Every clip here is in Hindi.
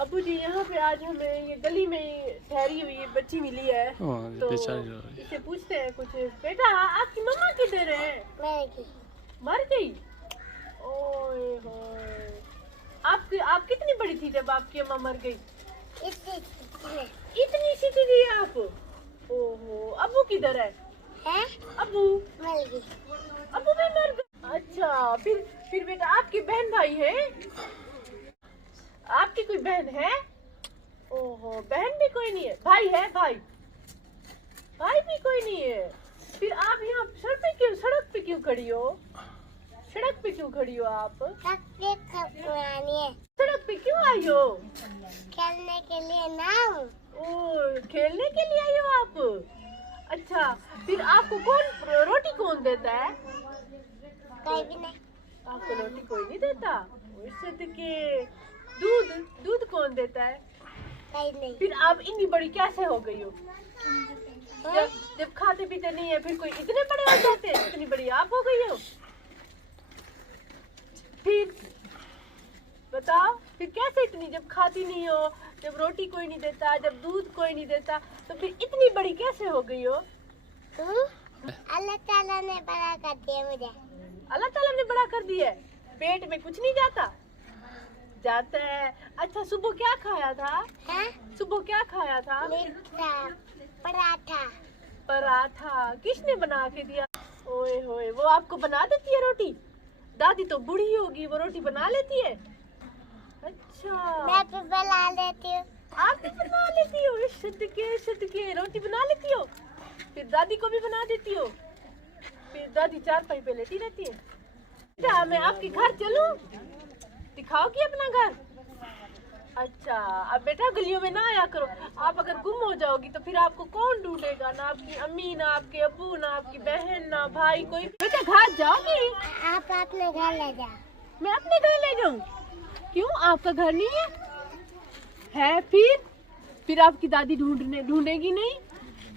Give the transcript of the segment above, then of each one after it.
अबू जी यहाँ पे आज हमें ये गली में ठहरी हुई बच्ची मिली है, तो इससे पूछते हैं कुछ। बेटा आपकी मम्मा किधर है? मर गई? ओए होए, आप कितनी बड़ी थी जब आपकी अम्मा मर गई? इतनी सी थी आप? ओहो, अबू किधर है? अबू मर गई। अबू भी मर गए? अच्छा, फिर बेटा आपकी बहन भाई है? आपकी कोई बहन है? ओहो, बहन भी कोई नहीं है। भाई है? भाई भी कोई नहीं है। फिर आप यहाँ सड़क पे क्यों खड़ी हो? सड़क पे क्यों खड़ी हो आप? सड़क पे क्यों आई हो? खेलने के लिए ना। ओ, खेलने के लिए आई हो आप? अच्छा, फिर आपको रोटी कौन देता है? कोई भी नहीं। आपको रोटी कोई नहीं देता? सदके, दूध कौन देता है? कोई नहीं। फिर आप इतनी बड़ी कैसे हो गई हो? जब खाते पीते नहीं है फिर कोई इतने बड़े हो जाते हैं? इतनी बड़ी आप हो गई हो? फिर बताओ, फिर कैसे इतनी, जब खाती नहीं हो, जब रोटी कोई नहीं देता, जब दूध कोई नहीं देता, तो फिर इतनी बड़ी कैसे हो गई हो? अल्लाह ताला ने बड़ा कर दिया मुझे। अल्लाह ताला ने बड़ा कर दिया? पेट में कुछ नहीं जाता है? अच्छा, सुबह क्या खाया था? सुबह क्या खाया था? पराठा। किसने बना के दिया? ओए होए, वो आपको बना देती है रोटी? दादी तो बूढ़ी होगी, वो रोटी बना लेती है? अच्छा, मैं भी बना लेती हूँ। आप भी बना लेती हो? सदके, रोटी बना लेती हो? फिर दादी को भी बना देती हो? फिर दादी चारपाई पे लेटी रहती है? क्या मैं आपके घर चलूं? दिखाओगी अपना घर? अच्छा, अब बेटा गलियों में ना आया करो। आप अगर गुम हो जाओगी तो फिर आपको कौन ढूंढेगा? ना आपकी अम्मी, ना आपके अब्बू, ना आपकी बहन, ना भाई, कोई। बेटा घर जाओगी? आप अपने घर ले जाओ। मैं अपने घर ले जाऊं? क्यों, आपका घर नहीं है? फिर आपकी दादी ढूंढेगी नहीं?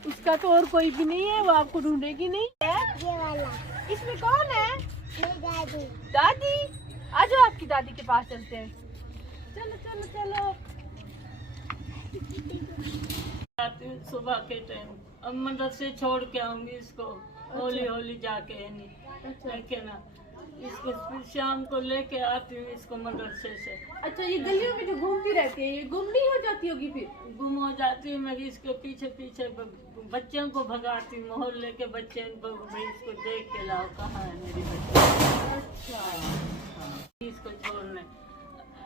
उसका तो और कोई भी नहीं है, वो आपको ढूंढेगी नहीं है? ये वाला। इसमें कौन है? मेरी दादी। आ जाओ, आपकी दादी के पास चलते हैं। चलो। आती हूँ सुबह के टाइम, अब मदरसे छोड़ के आऊंगी इसको। होली जाके देखे ना, इसको फिर शाम को लेके आती हूँ इसको मदरसे से। अच्छा, ये गलियों में जो घूमती रहती है, ये गुम नहीं हो जाती होगी? फिर गुम हो जाती हूँ मैं, इसके पीछे बच्चों को भगाती हूँ, मोहल्ले के बच्चे को, भाई इसको देख के लाओ, कहाँ है मेरी बच्ची। अच्छा, इसको छोड़ने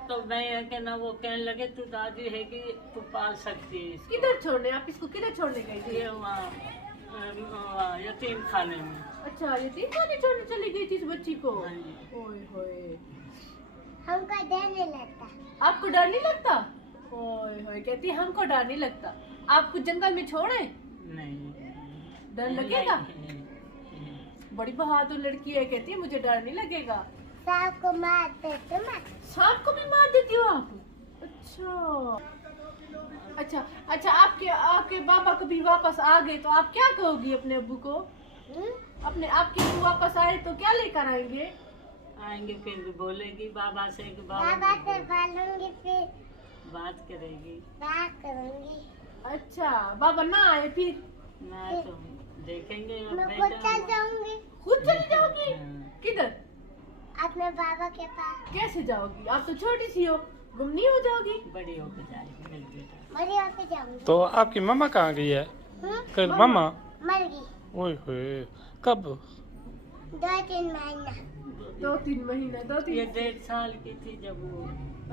तो मैं कहना, वो कहने लगे तू दादी है कि तू पाल सकती है इसको। किधर छोड़ने? आप इसको किधर छोड़ने गई थी? ये वहाँ यतीम खाने में। अच्छा, यतीम खाने छोड़ने चली गई थी इस बच्ची को? हाँ जी। ओए होए, हमको डर नहीं लगता। आपको डर नहीं लगता? ओए होए, कहती हमको डर नहीं लगता। आपको जंगल में छोड़े? नहीं, डर लगेगा? बड़ी बहादुर लड़की है, कहती है मुझे डर नहीं लगेगा। सांप को मार देती मैं। सांप को भी मार देती हो आप? अच्छा, आपके बाबा कभी वापस आ गए तो आप क्या कहोगी अपने अब्बू को? आपके अब्बू वापस आए तो क्या लेकर आएंगे? फिर भी बोलेगी बाबा से कि बाबा से बोलूंगी, फिर बात करेगी। अच्छा, बाबा ना आए फिर? ना तो देखेंगे। मैं खुद चल जाऊंगी। खुद चली जाओगी? किधर? अपने बाबा के पास। कैसे जाओगी? आप तो छोटी सी हो, गुम नहीं हो जाओगी? बड़ी होकर जाएगी मेरी बेटा। बड़ी होके जाऊंगी। तो आपकी मम्मा कहाँ गई है? कल मम्मा मर गई। ओए होए, कब? 2-3 महीना। 2-3 महीना? 2-3? ये 1.5 साल की थी जब वो।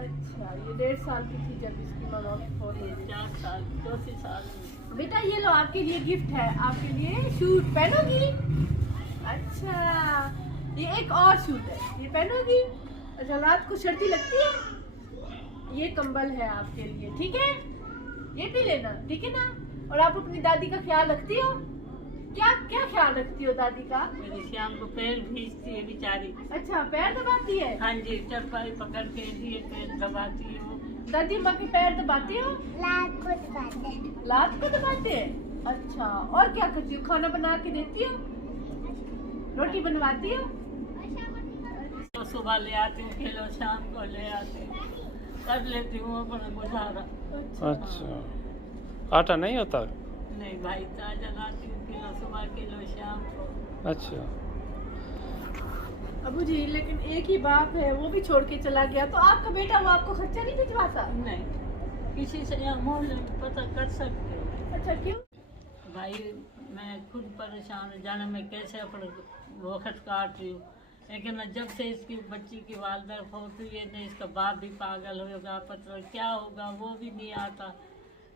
अच्छा, ये 1.5 साल की थी जब इसकी माँ की फौत हो गई। 4 साल, 4 साल में। बेटा ये लो, आपके लिए गिफ्ट है। आपके लिए शूट पहनोगी? अच्छा, ये एक और शूट है, ये पहनोगी? अच्छा, रात को सर्दी लगती है? ये कंबल है आपके लिए, ठीक है? ये भी लेना, ठीक है ना? और आप अपनी दादी का ख्याल रखती हो? क्या ख्याल रखती हो दादी का? मेरी शाम को पैर भीजती है बेचारी। अच्छा, पैर दबाती है? हाँ जी, चरपाई पकड़ के दिए पैर दबाती है वो। दादी माँ के पैर दबाती हो? लात को दबाते। लात को दबाते हैं? अच्छा, और क्या करती हो? खाना बना के देती हो? रोटी बनवाती हो? तो सुबह ले आती हूँ, खेलो शाम को ले आती हूँ। कर लेती हूँ अपना गुजारा। अच्छा, आटा नहीं होता? नहीं भाई, ताजा लाती हूँ, किलो सुबह किलो शाम को। अच्छा। अबू जी, लेकिन एक ही बाप है, वो भी छोड़ के चला गया, तो आपका बेटा वो आपको खर्चा नहीं भिजवाता? नहीं, किसी से यहाँ मोहल्ले में पता कर सकते हो। अच्छा, क्यों? भाई मैं खुद परेशान हूँ, जाने मैं कैसे अपने वक्त काट रही हूँ। लेकिन जब से इसकी बच्ची की वालदा फौत हुई है, नहीं इसका बाप भी पागल होगा, पता क्या होगा वो भी नहीं आता।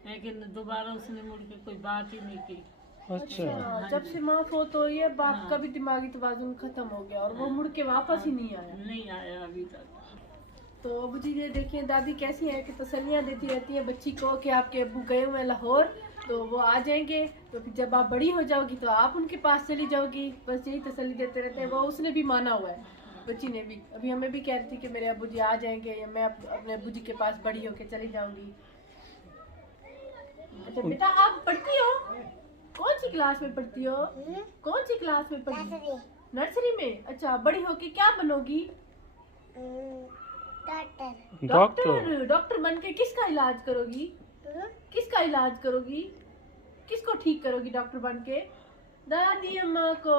लेकिन दोबारा उसने मुड़ के कोई बात ही नहीं की। अच्छा, जब से माँ फौत हुई है, बाप का भी दिमागी तवाज़ुन खत्म हो गया और वो मुड़ के वापस ही नहीं आया। नहीं आया अभी तक। तो अबू जी ये देखिए, दादी कैसी है कि तसल्लियाँ देती रहती है बच्ची को कि आपके अब्बू गए हुए हैं लाहौर, तो वो आ जाएंगे, तो फिर जब आप बड़ी हो जाओगी तो आप उनके पास चली जाओगी। बस यही तसल्ली देते रहते हैं। वो उसने भी माना हुआ है, बच्ची ने भी। अभी हमें भी कह रही थी कि मेरे अबू जी आ जाएंगे या मैं अपने अबू जी के पास बड़ी होके चली जाऊंगी। अच्छा बेटा, आप पढ़ती हो? कौन सी क्लास में पढ़ती हो? कौन सी क्लास में पढ़ती हो? नर्सरी में। अच्छा, बड़ी होके क्या बनोगी? डॉक्टर। डॉक्टर बन के किसका इलाज करोगी? किसका इलाज करोगी? किसको ठीक करोगी डॉक्टर बन के? दादी अम्मा को।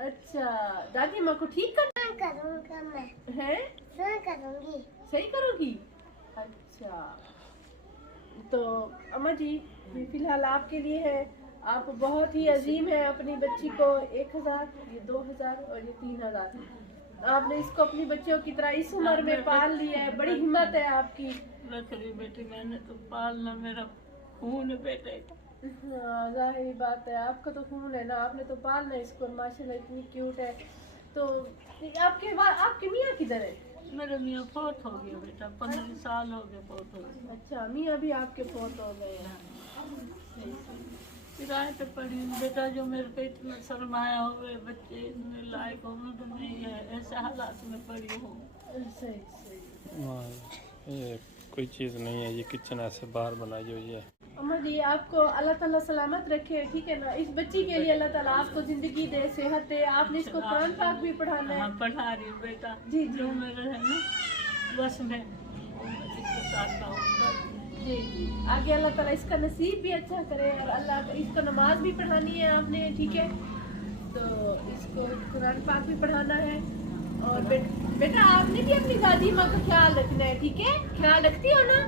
अच्छा, दादी अम्मा को ठीक करूँगा मैं, है? करूँगी। सही करोगी? अच्छा, तो अम्मा जी ये फिलहाल आपके लिए है। आप बहुत ही अजीम है अपनी बच्ची को 1000, ये 2000 और ये 3000। आपने इसको अपनी बच्चियों की तरह इस उम्र में पाल लिया है, बड़ी हिम्मत है आपकी। रख रही बेटी, मैंने तो पालना, मेरा खून है बेटे। हाँ, जाहिर बात है, आपका तो खून है ना, आपने तो पालना है इसको। माशाल्लाह इतनी क्यूट है। तो आपके मियाँ किधर है? मेरे मियाँ फौत हो गया बेटा, 15 साल हो गए फौत हो गए। अच्छा, मियाँ भी आपके फौत हो गए हैं। किराए पे पड़ी हूँ बेटा, जो मेरे पे इतना सरमाया हो गए, बच्चे इतने लायक हो तो नहीं है, ऐसे हालात में पड़ी हूँ। सही सही। ये कोई चीज़ नहीं है, ये किचन ऐसे बाहर बनाई हुई है। अम्मा जी, आपको अल्लाह ताला सलामत रखे, ठीक है ना? इस बच्ची के लिए अल्लाह ताला आपको जिंदगी दे, सेहत दे। आपने इसको कुरान पाक भी पढ़ाना है। हाँ, पढ़ा रही हूँ बेटा। जी, जो मेरे है ना बस में इसके साथ रहूँगा। जी जी, आगे अल्लाह ताला इसका नसीब भी अच्छा करे और अल्लाह इसको नमाज भी पढ़ानी है आपने, ठीक है? तो इसको कुरान पाक भी पढ़ाना है। और बेटा आपने भी अपनी दादी माँ का ख्याल रखना है, ठीक है? ख्याल रखती हो ना?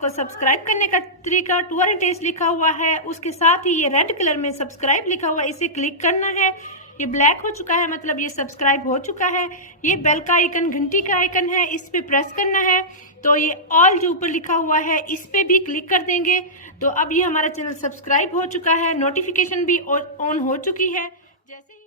को सब्सक्राइब करने का तरीका टूर एंड टेस्ट लिखा हुआ है, उसके साथ ही ये रेड कलर में सब्सक्राइब लिखा हुआ है, इसे क्लिक करना है। ये ब्लैक हो चुका है, मतलब ये सब्सक्राइब हो चुका है। ये बेल का आइकन, घंटी का आइकन है, इस पे प्रेस करना है। तो ये ऑल जो ऊपर लिखा हुआ है इस पे भी क्लिक कर देंगे। तो अब ये हमारा चैनल सब्सक्राइब हो चुका है, नोटिफिकेशन भी ऑन हो चुकी है। जैसे ही